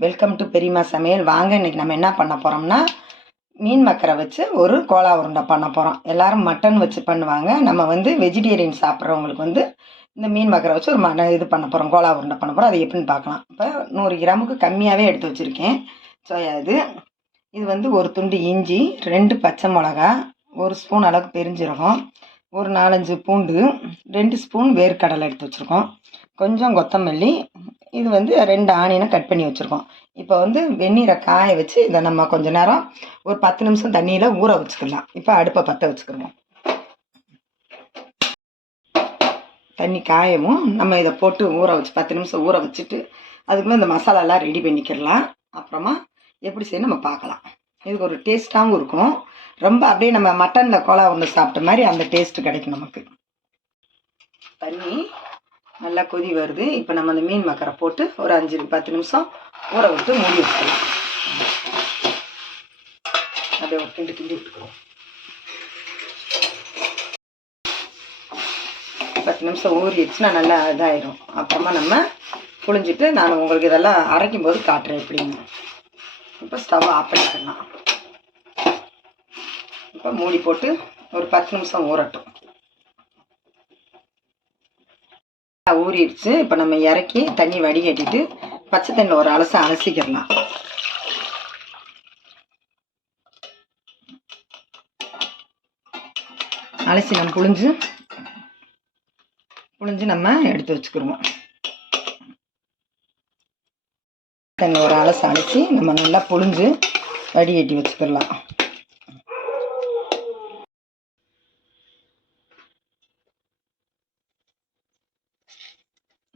Welcome to பெரியம்மா சமையல். வாங்க, இன்றைக்கி நம்ம என்ன பண்ண போகிறோம்னா மீன் மக்கரை வச்சு ஒரு கோலா உருண்டை பண்ண போகிறோம். எல்லோரும் மட்டன் வச்சு பண்ணுவாங்க. நம்ம வெஜிடேரியன் சாப்பிட்றவங்களுக்கு இந்த மீன் மக்கரை வச்சு ஒரு இது பண்ண போகிறோம், கோலா உருண்டை பண்ண போகிறோம். அது எப்படின்னு பார்க்கலாம். இப்போ 100 கிராமுக்கு கம்மியாகவே எடுத்து வச்சுருக்கேன் சோயா. இது ஒரு துண்டு இஞ்சி, 2 பச்சை மிளகா, 1 ஸ்பூன் அளவுக்கு பெருஞ்சீரகம், ஒரு 4-5 பூண்டு, 2 ஸ்பூன் வேர்க்கடலை எடுத்து வச்சுருக்கோம், கொஞ்சம் கொத்தமல்லி, இது 2 ஆனியனை கட் பண்ணி வச்சுருக்கோம். இப்போ வெந்நீரை காய வச்சு இதை நம்ம கொஞ்ச நேரம் ஒரு 10 நிமிஷம் தண்ணியில் ஊற வச்சுக்கலாம். இப்போ அடுப்பை பற்ற வச்சுக்கிறோம். தண்ணி காயவும் நம்ம இதை போட்டு ஊற வச்சு 10 நிமிஷம் ஊற வச்சுட்டு அதுக்குள்ளே இந்த மசாலாலாம் ரெடி பண்ணிக்கிறலாம். அப்புறமா எப்படி செய்ய நம்ம பார்க்கலாம். இதுக்கு ஒரு டேஸ்ட்டாகவும் இருக்கும். ரொம்ப அப்படியே நம்ம மட்டனில் கோலா உருண்டை சாப்பிட்ட மாதிரி அந்த டேஸ்ட்டு கிடைக்கும் நமக்கு. தண்ணி நல்லா கொதி வருது. இப்போ நம்ம அந்த மீன் மக்கரை போட்டு ஒரு 5-10 நிமிஷம் ஊற விட்டு மூடி வச்சுக்கலாம். அப்படியே ஒரு கிண்டி விட்டுக்குவோம். 10 நிமிஷம் ஊறிடுச்சுன்னா நல்லா இதாயிடும். அப்புறமா நம்ம புழிஞ்சிட்டு நான் உங்களுக்கு இதெல்லாம் அரைக்கும் போது காட்டுறேன் எப்படின்னு. இப்போ ஸ்டவ் ஆஃப் பண்ணிக்கலாம். இப்போ மூடி போட்டு ஒரு 10 நிமிஷம் ஊறட்டும். ஊறிடுச்சு. இப்போ நம்ம இறக்கி தண்ணி வடிகட்டிட்டு பச்சை தண்ணியில் ஒரு அலசிக்கிடலாம். அலசி நம்ம புழிஞ்சு நம்ம எடுத்து வச்சுக்கிடுவோம். தண்ணி ஒரு அலசி நம்ம நல்லா புழிஞ்சு வடிகட்டி வச்சுக்கிடலாம்.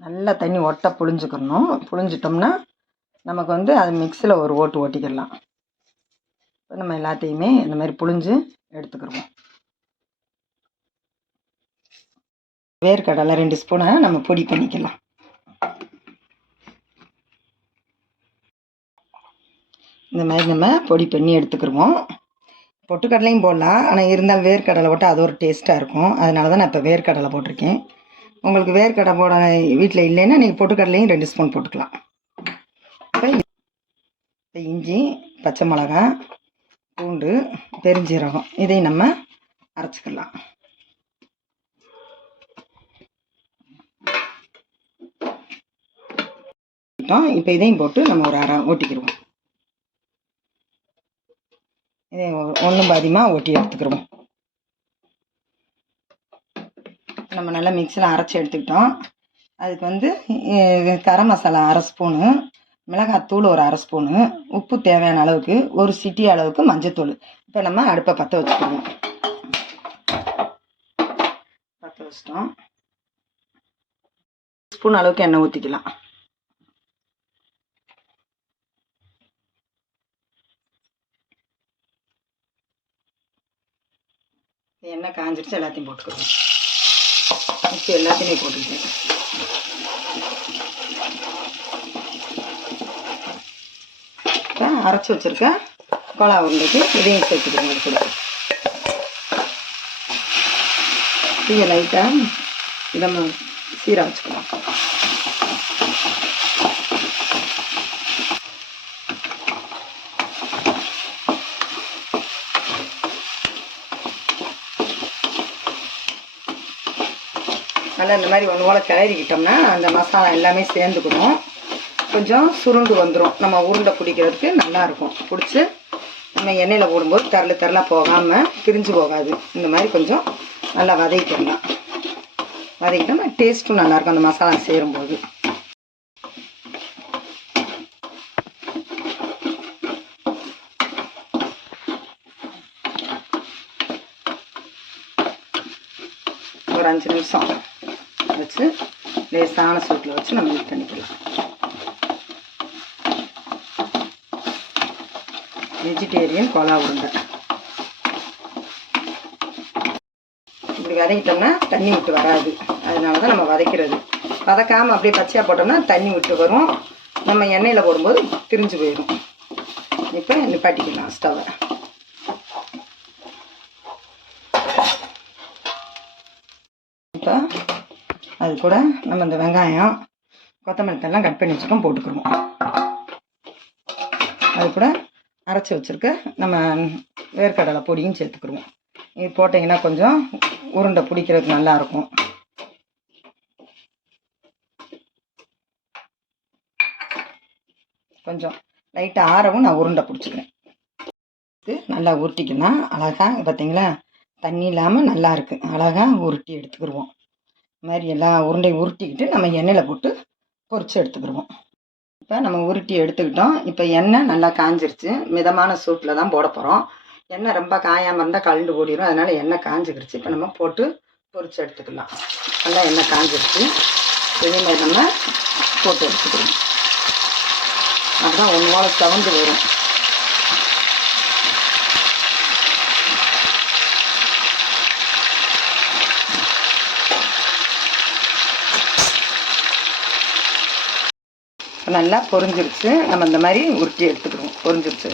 நல்லா தண்ணி ஒட்ட புழிஞ்சுக்கணும். புழிஞ்சிட்டோம்னா நமக்கு அது மிக்ஸியில் ஒரு ஓட்டிக்கிடலாம். இப்போ நம்ம எல்லாத்தையுமே இந்த மாதிரி புழிஞ்சு எடுத்துக்கிடுவோம். வேர்க்கடலை 2 ஸ்பூனை நம்ம பொடி பண்ணிக்கலாம். இந்த மாதிரி நம்ம பொடி பண்ணி எடுத்துக்கிடுவோம். பொட்டுக்கடலையும் போடலாம், ஆனால் இருந்தாலும் வேர்க்கடலை போட்டால் அது ஒரு டேஸ்ட்டாக இருக்கும். அதனால தான் நான் இப்போ வேர்க்கடலை போட்டிருக்கேன். உங்களுக்கு வேர்க்கடலை போட வீட்டில் இல்லைன்னா நீங்கள் பொட்டுக்கடலையும் 2 ஸ்பூன் போட்டுக்கலாம். இப்போ இஞ்சி, பச்சை மிளகா, பூண்டு, பெருஞ்சீரகம் இதையும் நம்ம அரைச்சிக்கலாம். இப்போ இதையும் போட்டு நம்ம ஒரு அரை ஓட்டிக்கிடுவோம். இதையும் ஒன்றும் பாதியமாக ஓட்டி எடுத்துக்கிடுவோம். நம்ம நல்லா மிக்ஸியில் அரைச்சி எடுத்துக்கிட்டோம். அதுக்கு கரம் மசாலா 1/2 ஸ்பூனு, மிளகாத்தூள் ஒரு 1/2 ஸ்பூனு, உப்பு தேவையான அளவுக்கு, ஒரு சிட்டி அளவுக்கு மஞ்சத்தூள். இப்போ நம்ம அடுப்பை பற்ற வச்சுக்கிடுவோம். பற்ற வச்சிட்டோம். ஸ்பூன் அளவுக்கு எண்ணெய் ஊற்றிக்கலாம். எண்ணெய் காஞ்சிடுச்சு. எல்லாத்தையும் போட்டுக்கிடுவோம். இப்போ எல்லாத்தையுமே போட்டுக்கிட்டேன். இப்போ அரைச்சி வச்சுருக்க கோலா உருண்டைக்கு இதையும் சேர்த்துக்கிறோம். அது கூட தீயை லைட்டாக இதை சீராக வச்சுக்கலாம். நல்லா இந்த மாதிரி ஒன்று போல் கிளறிக்கிட்டோம்னா அந்த மசாலா எல்லாமே சேர்ந்துக்கணும். கொஞ்சம் சுருண்டு வந்துடும். நம்ம உருண்டை பிடிக்கிறதுக்கு நல்லாயிருக்கும். பிடிச்சி நம்ம எண்ணெயில் போடும்போது தரலாக போகாமல் பிரிஞ்சு போகாது. இந்த மாதிரி கொஞ்சம் நல்லா வதக்கிடலாம். வதக்கிட்டோம்னா டேஸ்ட்டும் நல்லாயிருக்கும் அந்த மசாலா சேரும்போது. ஒரு 5 நிமிஷம் வச்சு லேசான சூட்டில் வச்சு நம்ம யூஸ் பண்ணிக்கலாம். வெஜிடேரியன் கோலா உருண்டை இப்படி வதக்கிட்டோம்னா தண்ணி விட்டு வராது. அதனால தான் நம்ம வதக்கிறது. வதக்காமல் அப்படியே பச்சையாக போட்டோம்னா தண்ணி விட்டு வரும். நம்ம எண்ணெயில் போடும்போது திரிஞ்சு போயிடும். இப்போ நிப்பாட்டிக்கலாம் ஸ்டவ்வை. இப்போ அது கூட நம்ம இந்த வெங்காயம், கொத்தமல்லி தழை கட் பண்ணி வச்சுக்கோம் போட்டுக்கிடுவோம். அது கூட அரைச்சி வச்சுருக்க நம்ம வேர்க்கடலை பொடியும் சேர்த்துக்கிடுவோம். இது போட்டிங்கன்னா கொஞ்சம் உருண்டை பிடிக்கிறதுக்கு நல்லாயிருக்கும். கொஞ்சம் லைட்டாக ஆறவும் நான் உருண்டை பிடிச்சிக்கிறேன். நல்லா உருட்டிக்கலாம். அழகாக பார்த்தீங்களா, தண்ணி இல்லாமல் நல்லா இருக்குது. அழகாக உருட்டி எடுத்துக்கிடுவோம். இது மாதிரி எல்லா உருண்டையும் உருட்டிக்கிட்டு நம்ம எண்ணெயில் போட்டு பொரித்து எடுத்துக்கிடுவோம். இப்போ நம்ம உருட்டி எடுத்துக்கிட்டோம். இப்போ எண்ணெய் நல்லா காஞ்சிருச்சு. மிதமான சூட்டில் தான் போட போகிறோம். எண்ணெய் ரொம்ப காயாமல் இருந்தால் கலண்டு ஓடிடும். அதனால் எண்ணெய் காஞ்சிக்கிடுச்சு. இப்போ நம்ம போட்டு பொரித்து எடுத்துக்கலாம். நல்லா எண்ணெய் காஞ்சிருச்சு. இதே மாதிரி நம்ம போட்டு எடுத்துக்கிறோம். அதுதான் ஒன்று போல சவுண்டு வரும். நல்லா பொரிஞ்சிருச்சு. நம்ம இந்த மாதிரி உருட்டி எடுத்துக்கிறோம். பொரிஞ்சிருச்சு.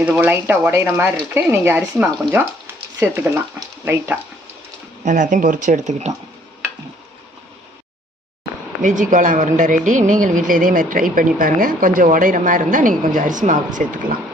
இது லைட்டாக உடையிற மாதிரி இருக்குது. நீங்கள் அரிசி மாவு கொஞ்சம் சேர்த்துக்கலாம். லைட்டாக எல்லாத்தையும் பொரித்து எடுத்துக்கிட்டோம். வெஜ்ஜி கோலா உருண்டை ரெடி. நீங்கள் வீட்டில் இதே மாதிரி ட்ரை பண்ணி பாருங்கள். கொஞ்சம் உடையிற மாதிரி இருந்தால் நீங்கள் கொஞ்சம் அரிசி மாவு சேர்த்துக்கலாம்.